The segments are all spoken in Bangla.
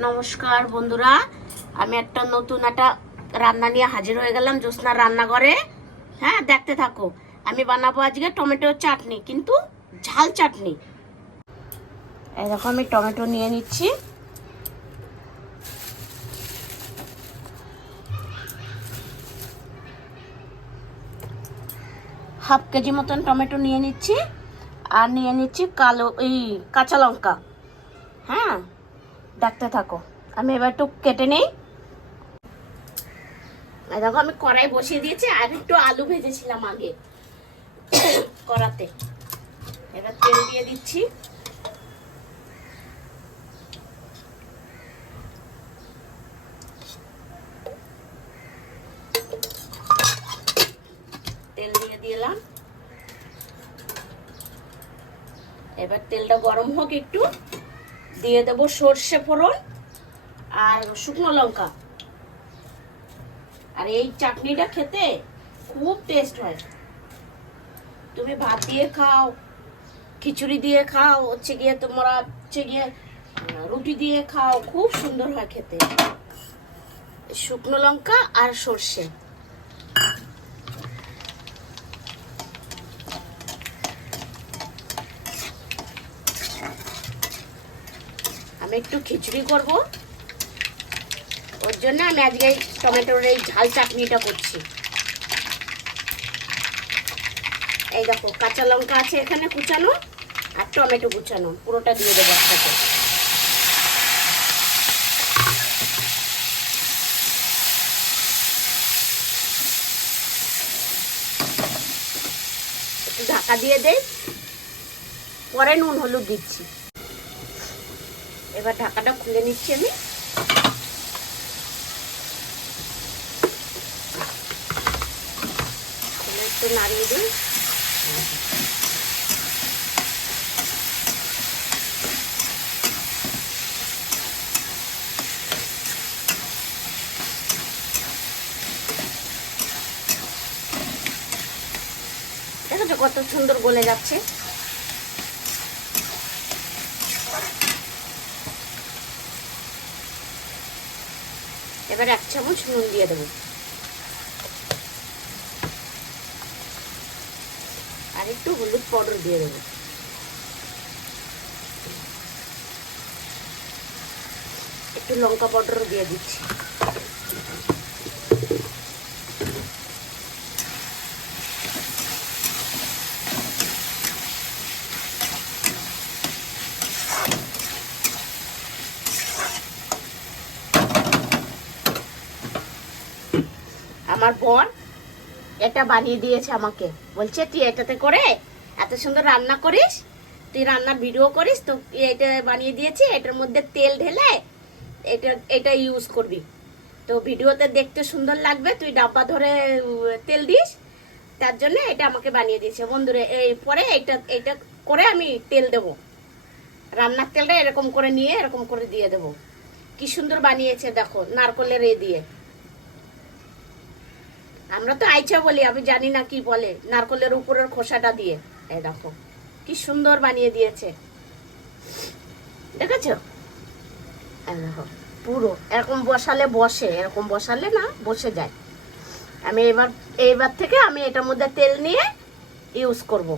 নমস্কার বন্ধুরা, আমি নতুন একটা রান্না নিয়ে হাজির হয়ে গেলাম জ্যোৎস্নার রান্নাঘরে। হ্যাঁ, দেখতে থাকো। আমি বানাবো আজকে টমেটোর চাটনি, কিন্তু ঝাল চাটনি। এই দেখো, আমি টমেটো নিয়ে নিচ্ছি। হাফ কেজি মতন টমেটো নিয়ে নিচ্ছি, আর নিয়ে নিচ্ছি কাঁচা লঙ্কা। হ্যাঁ, দেখতে থাকো। আমি এবার একটু কেটে নেই। দেখো, আমি কড়াই বসিয়ে দিয়েছি, আর একটু আলু ভেজেছিলাম আগে কড়াতে। এবার তেল দিয়ে দিচ্ছি। তেল দিয়ে দিলাম। এবার তেলটা গরম হোক একটু, দিয়ে দেবো সর্ষে ফোড়ন আর শুকনো লঙ্কা। আর এই চাটনিটা খেতে খুব টেস্ট হয়। তুমি ভাত দিয়ে খাও, খিচুড়ি দিয়ে খাও, তোমরা রুটি দিয়ে খাও, খুব সুন্দর হয় খেতে। শুকনো লঙ্কা আর সর্ষে। আমি একটু খিচুড়ি করব, ওর জন্য আমি আজকে টমেটোর এই ঝাল চাটনিটা করছি। এই দেখো, কাঁচা লঙ্কা আছে এখানে কুচানো, আর টমেটো কুচানো, পুরোটা দিয়ে দেবো একসাথে। একটু ঢাকা দিয়ে দেই, পরে নুন হলুদ দিচ্ছি। এবার ঢাকাটা খুলে নিচ্ছি আমি। একটু নাড়িয়ে দিই। দেখো তো কত সুন্দর গলে যাচ্ছে। এবার 1 চামচ নুন দিয়ে দেবো, আর একটু হলুদ পাউডার দিয়ে দেবো। একটু লঙ্কা পাউডারও দিয়ে দিচ্ছি। আমার বর এটা বানিয়ে দিয়েছে আমাকে, বলছে তুই এটাতে করে এত সুন্দর রান্না করিস, তুই রান্নার ভিডিও করিস, তো এটা বানিয়ে দিয়েছি, এটার মধ্যে তেল ঢেলে এটা ইউজ করবি, তো ভিডিওতে দেখতে সুন্দর লাগবে, তুই ডাব্বা ধরে তেল দিস, তার জন্য এটা আমাকে বানিয়ে দিয়েছে। বন্ধুরা, এই পরে এটা করে আমি তেল দেব, রান্নার তেলটা এরকম করে নিয়ে এরকম করে দিয়ে দেব। কি সুন্দর বানিয়েছে দেখো, নারকলের দিয়ে। আমরা তো আইচা বলি, আমি জানি না কি বলে, নারকলের উপরের খোসাটা দিয়ে। এই দেখো কি সুন্দর বানিয়ে দিয়েছে, দেখেছো? দেখো, পুরো এরকম বসালে বসে, এরকম বসালে না বসে যায়। আমি এইবার থেকে আমি এটার মধ্যে তেল নিয়ে ইউজ করব,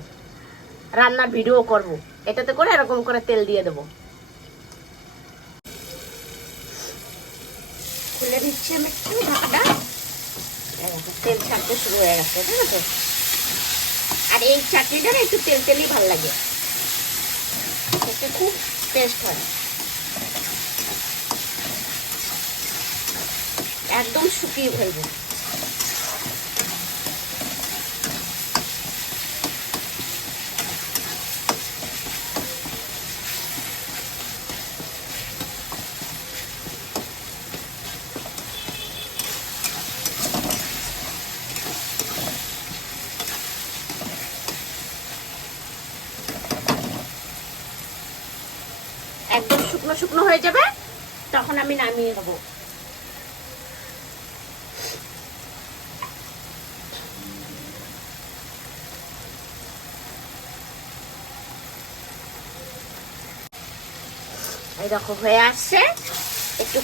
রান্নার ভিডিও করব, এটাতে করে এরকম করে তেল দিয়ে দেবো। খুলে দিচ্ছি আমি একটু ঢাকাটা। তেল ছাড়তে শুরু হয়ে গেছে, ঠিক আছে? আর এই চাটনিটা একটু তেল তেলই ভালো লাগে, খেতে খুব টেস্ট হয়। একদম শুকিয়ে ফেলবো। একদম শুকনো শুকনো হয়ে যাবে, তখন আমি নামিয়ে দেবো। এই দেখো হয়ে আসছে। একটু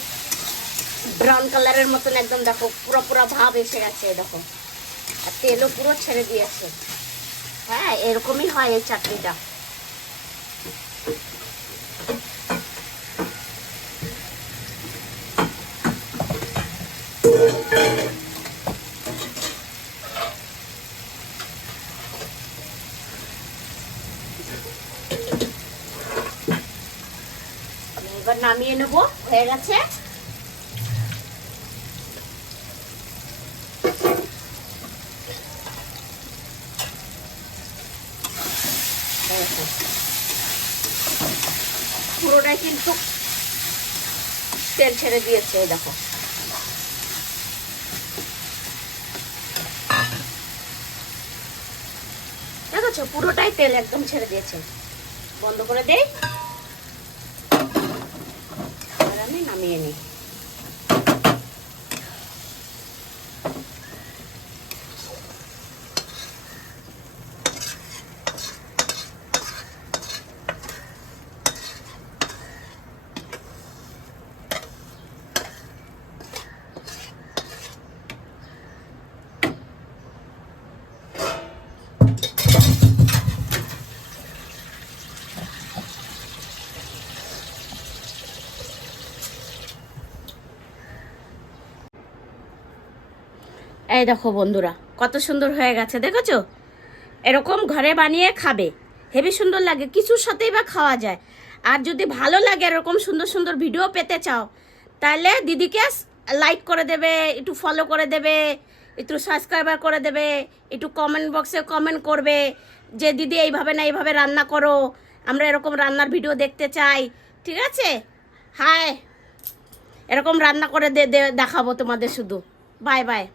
ব্রাউন কালারের মতন একদম দেখো পুরো পুরো ভাব এসে গেছে দেখো, আর তেলও পুরো ছেড়ে দিয়েছে। হ্যাঁ, এরকমই হয় এই চাটনিটা। আমি এবার নামিয়ে নেব, হয়ে গেছে। পুরোটাই কিন্তু তেল ছেড়ে দিয়েছে দেখো। দেখেছো পুরোটাই তেল একদম ছেড়ে দিয়েছে। বন্ধ করে দেই, আর আমি নামিয়ে নিই। এই দেখো বন্ধুরা, কত সুন্দর হয়ে গেছে দেখেছো। এরকম ঘরে বানিয়ে খাবে, হেবি সুন্দর লাগে, কিছুর সাথেই বা খাওয়া যায়। আর যদি ভালো লাগে এরকম সুন্দর সুন্দর ভিডিও পেতে চাও, তাহলে দিদিকে লাইক করে দেবে, একটু ফলো করে দেবে, একটু সাবস্ক্রাইবার করে দেবে, একটু কমেন্ট বক্সে কমেন্ট করবে যে দিদি এইভাবে না এইভাবে রান্না করো, আমরা এরকম রান্নার ভিডিও দেখতে চাই। ঠিক আছে? হাই, এরকম রান্না করে দেখাবো তোমাদের শুধু। Bye bye.